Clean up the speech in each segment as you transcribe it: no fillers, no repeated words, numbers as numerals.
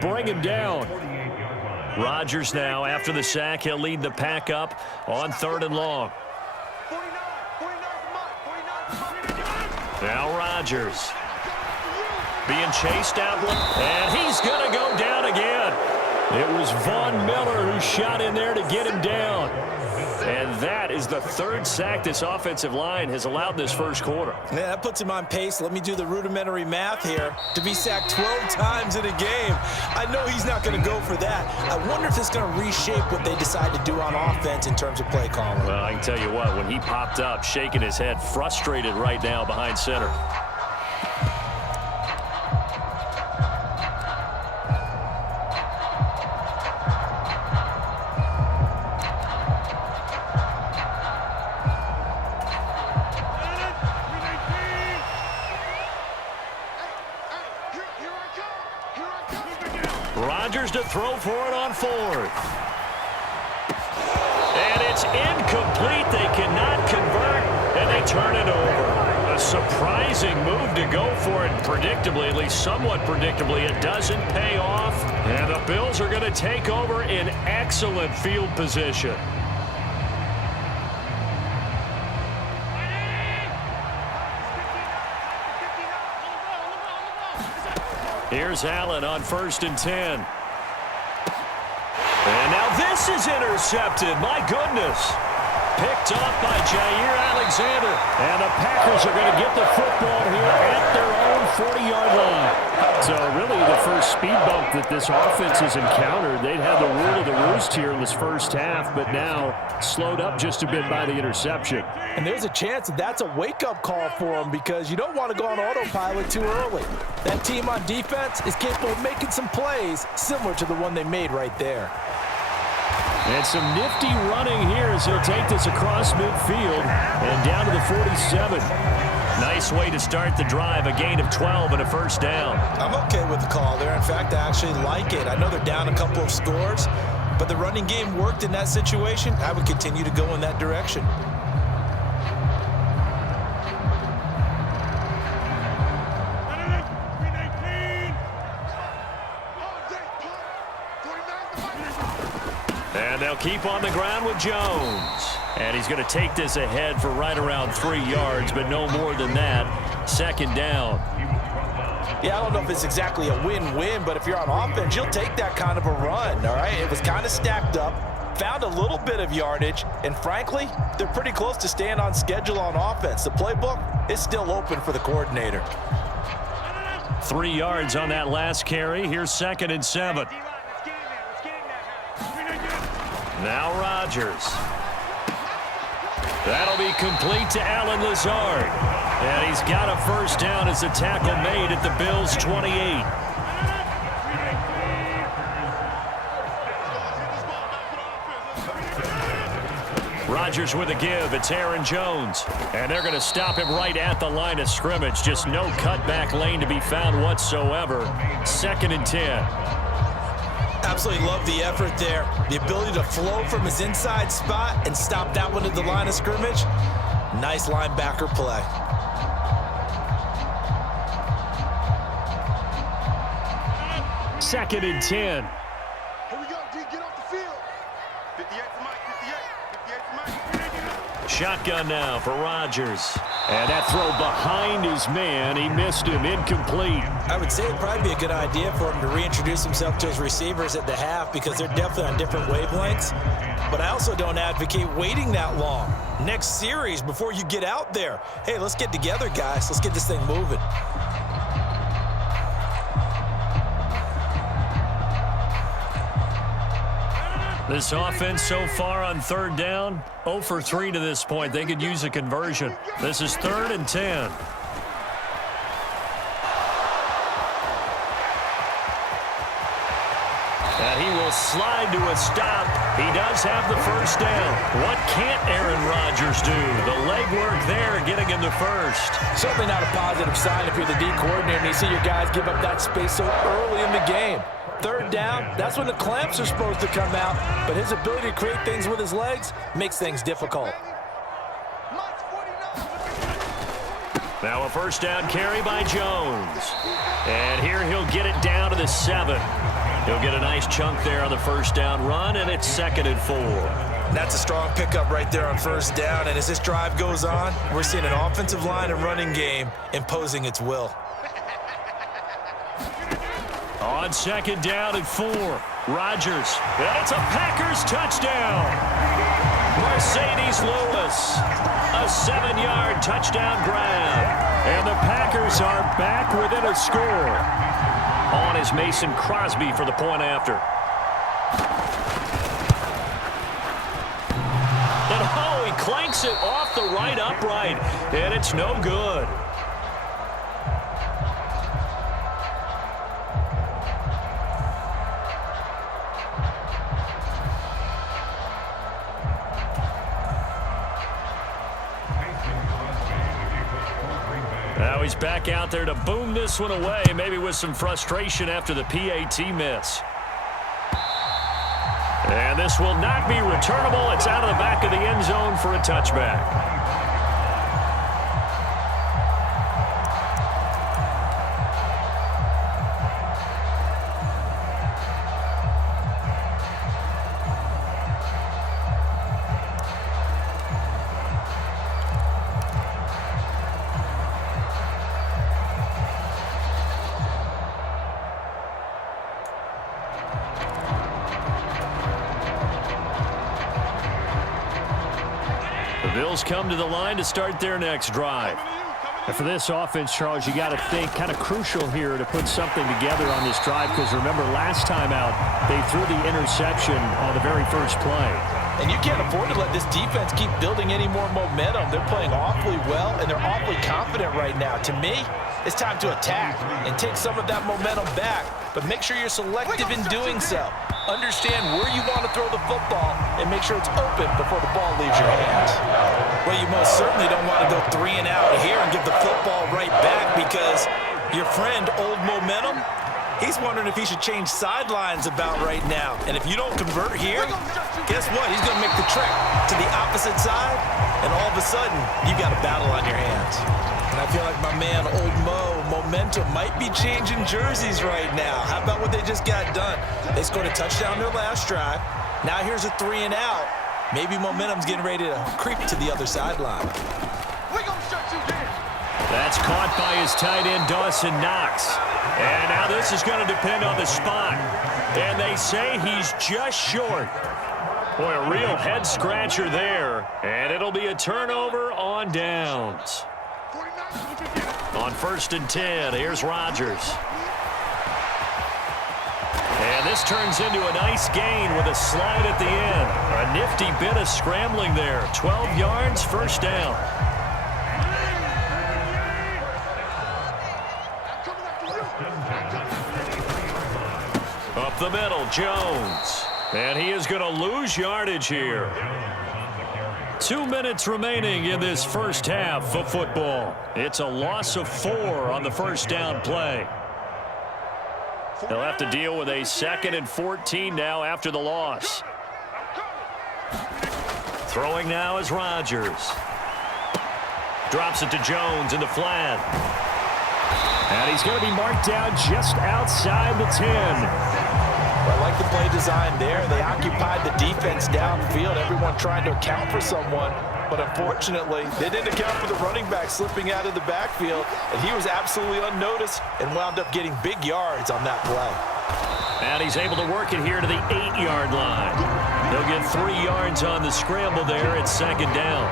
Bring him down. Rodgers now, after the sack, he'll lead the pack up on 3rd and long. Now Rodgers being chased out, and he's going to go down again. It was Von Miller who shot in there to get him down. And that is the 3rd sack this offensive line has allowed this first quarter. Yeah, that puts him on pace. Let me do the rudimentary math here. To be sacked 12 times in a game, I know he's not going to go for that. I wonder if it's going to reshape what they decide to do on offense in terms of play calling. Well, I can tell you what, when he popped up, shaking his head, frustrated right now behind center. Rodgers to throw for it on 4th. And it's incomplete. They cannot convert, and they turn it over. A surprising move to go for it. Predictably, at least somewhat predictably, it doesn't pay off. And the Bills are going to take over in excellent field position. Here's Allen on 1st and 10. And now this is intercepted. My goodness. Picked off by Jair Alexander. And the Packers are going to get the football here at their own 40-yard line. So really the first speed bump that this offense has encountered. They'd had the rule of the roost here in this first half, but now slowed up just a bit by the interception. And there's a chance that that's a wake-up call for them because you don't want to go on autopilot too early. That team on defense is capable of making some plays similar to the one they made right there. And some nifty running here as he'll take this across midfield and down to the 47. Nice way to start the drive, a gain of 12 and a first down. I'm okay with the call there. In fact, I actually like it. I know they're down a couple of scores, but the running game worked in that situation. I would continue to go in that direction. And they'll keep on the ground with Jones. And he's going to take this ahead for right around 3 yards, but no more than that. 2nd down. Yeah, I don't know if it's exactly a win-win, but if you're on offense, you'll take that kind of a run, all right? It was kind of stacked up, found a little bit of yardage, and frankly, they're pretty close to staying on schedule on offense. The playbook is still open for the coordinator. 3 yards on that last carry. Here's 2nd and 7. Now Rodgers. That'll be complete to Allen Lazard. And he's got a first down as the tackle made at the Bills' 28. Rodgers with a give. It's Aaron Jones. And they're going to stop him right at the line of scrimmage. Just no cutback lane to be found whatsoever. 2nd and 10. Absolutely love the effort there. The ability to flow from his inside spot and stop that one at the line of scrimmage. Nice linebacker play. Second and 10. Here we go, D, get off the field. 58 to Mike, 58 to Mike. Shotgun now for Rodgers. And that throw behind his man. He missed him. Incomplete. I would say it'd probably be a good idea for him to reintroduce himself to his receivers at the half because they're definitely on different wavelengths. But I also don't advocate waiting that long. Next series before you get out there. Hey, let's get together, guys. Let's get this thing moving. This offense so far on 3rd down, 0 for 3 to this point. They could use a conversion. This is 3rd and 10. And he will slide to a stop. He does have the first down. What can't Aaron Rodgers do? The legwork there getting him the first. Certainly not a positive sign if you're the D coordinator and you see your guys give up that space so early in the game. 3rd down, that's when the clamps are supposed to come out, but his ability to create things with his legs makes things difficult. Now a first down carry by Jones. And here he'll get it down to the 7. He'll get a nice chunk there on the first down run, and it's 2nd and 4. That's a strong pickup right there on first down, and as this drive goes on, we're seeing an offensive line and running game imposing its will. On 2nd down and 4, Rodgers. And it's a Packers touchdown. Mercedes Lewis, a 7-yard touchdown grab. And the Packers are back within a score. On is Mason Crosby for the point after. And oh, he clanks it off the right upright, and it's no good. Now he's back out there to boom this one away, maybe with some frustration after the PAT miss. And this will not be returnable. It's out of the back of the end zone for a touchback. Bills come to the line to start their next drive. And for this offense, Charles, you got to think kind of crucial here to put something together on this drive, because remember last time out they threw the interception on the very first play. And you can't afford to let this defense keep building any more momentum. They're playing awfully well, and they're awfully confident right now. To me, it's time to attack and take some of that momentum back, but make sure you're selective in doing so. Understand where you want to throw the football and make sure it's open before the ball leaves your hands. Well, you most certainly don't want to go 3 and out here and give the football right back, because your friend, Old Momentum, he's wondering if he should change sidelines about right now. And if you don't convert here, guess what? He's going to make the trek to the opposite side, and all of a sudden, you got a battle on your hands. And I feel like my man, Old Momentum, might be changing jerseys right now. How about what they just got done? They scored a touchdown their last drive. Now here's a 3 and out. Maybe Momentum's getting ready to creep to the other sideline. That's caught by his tight end, Dawson Knox. And now this is going to depend on the spot. And they say he's just short. Boy, a real head-scratcher there. And it'll be a turnover on downs. On 1st and 10, here's Rodgers. And this turns into a nice gain with a slide at the end. A nifty bit of scrambling there. 12 yards, first down. Up the middle, Jones. And he is going to lose yardage here. 2 minutes remaining in this first half of football. It's a loss of 4 on the first down play. They'll have to deal with a 2nd and 14 now after the loss. Throwing now is Rodgers. Drops it to Jones in the flat. And he's going to be marked down just outside the 10. I like the play design there. They occupied the defense downfield, everyone trying to account for someone. But unfortunately, they didn't account for the running back slipping out of the backfield, and he was absolutely unnoticed and wound up getting big yards on that play. And he's able to work it here to the 8-yard line. He'll get 3 yards on the scramble there at 2nd down.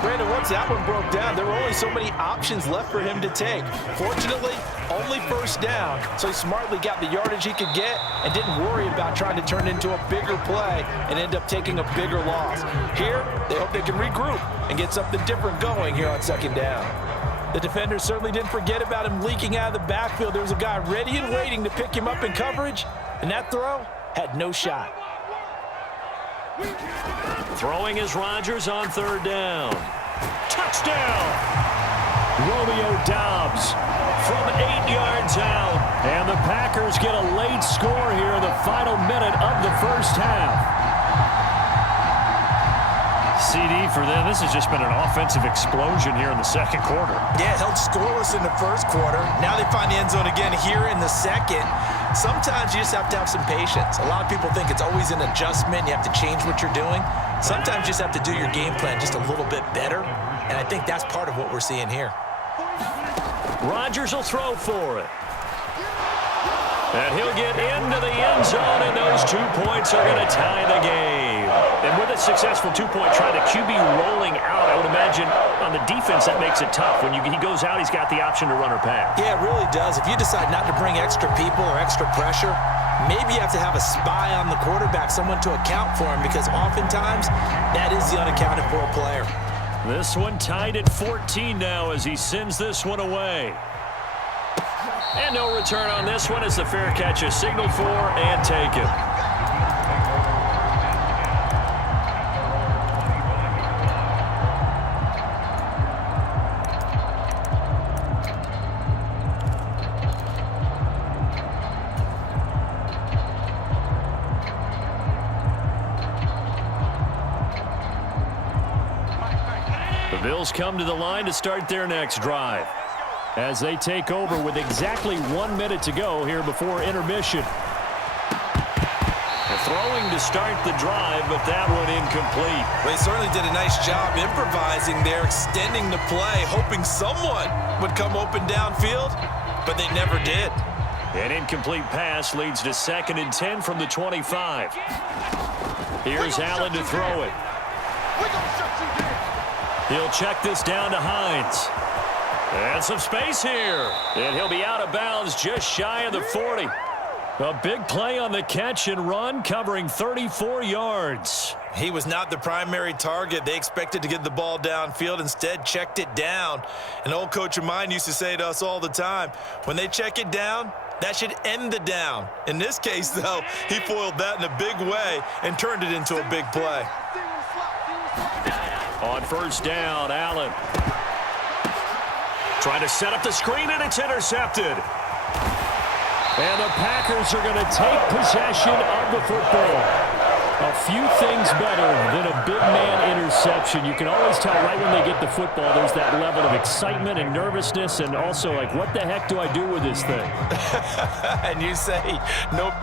Brandon, once that one broke down, there were only so many options left for him to take. Fortunately, only first down, so he smartly got the yardage he could get and didn't worry about trying to turn it into a bigger play and end up taking a bigger loss. Here, they hope they can regroup and get something different going here on 2nd down. The defenders certainly didn't forget about him leaking out of the backfield. There was a guy ready and waiting to pick him up in coverage, and that throw had no shot. Throwing is Rodgers on 3rd down. Touchdown! Romeo Doubs from 8 yards out. And the Packers get a late score here in the final minute of the first half. CD for them, this has just been an offensive explosion here in the 2nd quarter. Yeah, held scoreless in the 1st quarter. Now they find the end zone again here in the 2nd. Sometimes you just have to have some patience. A lot of people think it's always an adjustment. You have to change what you're doing. Sometimes you just have to do your game plan just a little bit better, and I think that's part of what we're seeing here. Rodgers will throw for it. And he'll get into the end zone, and those 2 points are going to tie the game. And with a successful 2-point try, the QB rolling out, I would imagine on the defense that makes it tough. When he goes out, he's got the option to run or pass. Yeah, it really does. If you decide not to bring extra people or extra pressure, maybe you have to have a spy on the quarterback, someone to account for him, because oftentimes that is the unaccounted for player. This one tied at 14 now as he sends this one away. And no return on this one as the fair catch is signaled for and taken. The Bills come to the line to start their next drive as they take over with exactly 1 minute to go here before intermission. They're throwing to start the drive, but that one incomplete. They certainly did a nice job improvising there, extending the play, hoping someone would come open downfield, but they never did. An incomplete pass leads to 2nd and 10 from the 25. Here's Allen to throw it. He'll check this down to Hines. And some space here. And he'll be out of bounds just shy of the 40. A big play on the catch and run, covering 34 yards. He was not the primary target. They expected to get the ball downfield. Instead, checked it down. An old coach of mine used to say to us all the time, when they check it down, that should end the down. In this case, though, he foiled that in a big way and turned it into a big play. On first down, Allen. Trying to set up the screen, and it's intercepted. And the Packers are going to take possession of the football. A few things better than a big man interception. You can always tell right when they get the football, there's that level of excitement and nervousness, and also like, what the heck do I do with this thing? And you say, nope.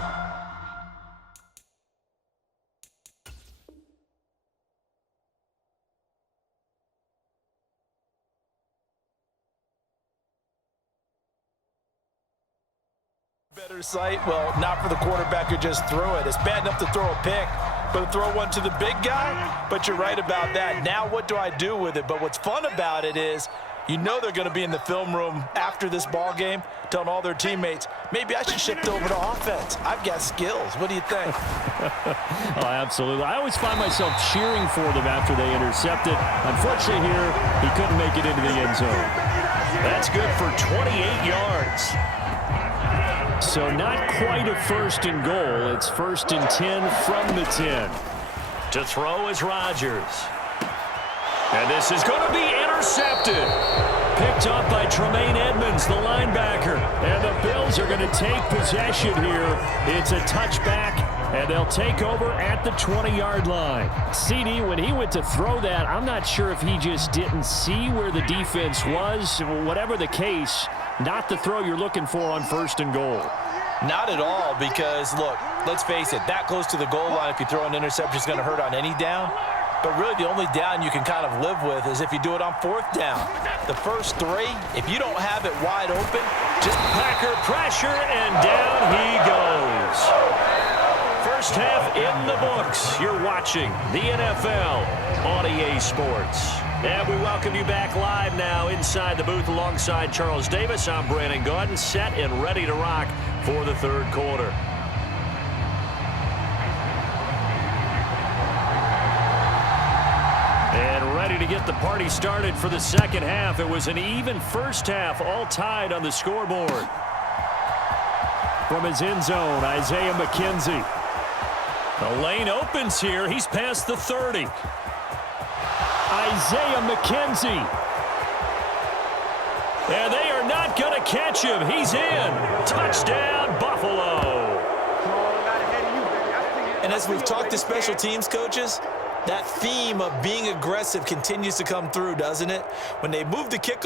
Better sight? Well, not for the quarterback who just threw it. It's bad enough to throw a pick, but to throw one to the big guy? But you're right about that. Now what do I do with it? But what's fun about it is, you know they're going to be in the film room after this ball game telling all their teammates, maybe I should shift over to offense. I've got skills. What do you think? Oh, absolutely. I always find myself cheering for them after they intercept it. Unfortunately here, he couldn't make it into the end zone. That's good for 28 yards. So not quite a 1st and goal. It's 1st and 10 from the 10. To throw is Rodgers. And this is going to be intercepted. Picked up by Tremaine Edmonds, the linebacker. And the Bills are going to take possession here. It's a touchback, and they'll take over at the 20-yard line. CD, when he went to throw that, I'm not sure if he just didn't see where the defense was. Whatever the case, not the throw you're looking for on 1st and goal. Not at all, because, look, let's face it, that close to the goal line, if you throw an interception, is going to hurt on any down. But really, the only down you can kind of live with is if you do it on 4th down. The first 3, if you don't have it wide open, just Packer pressure, and down he goes. First half in the books. You're watching the NFL on EA Sports. And we welcome you back live now inside the booth alongside Charles Davis. I'm Brandon Gaudin, set and ready to rock for the 3rd quarter. And ready to get the party started for the 2nd half. It was an even first half, all tied on the scoreboard. From his end zone, Isaiah McKenzie. The lane opens here. He's past the 30. Isaiah McKenzie. And they are not going to catch him. He's in. Touchdown, Buffalo. And as we've talked to special teams coaches, that theme of being aggressive continues to come through, doesn't it? When they move the kick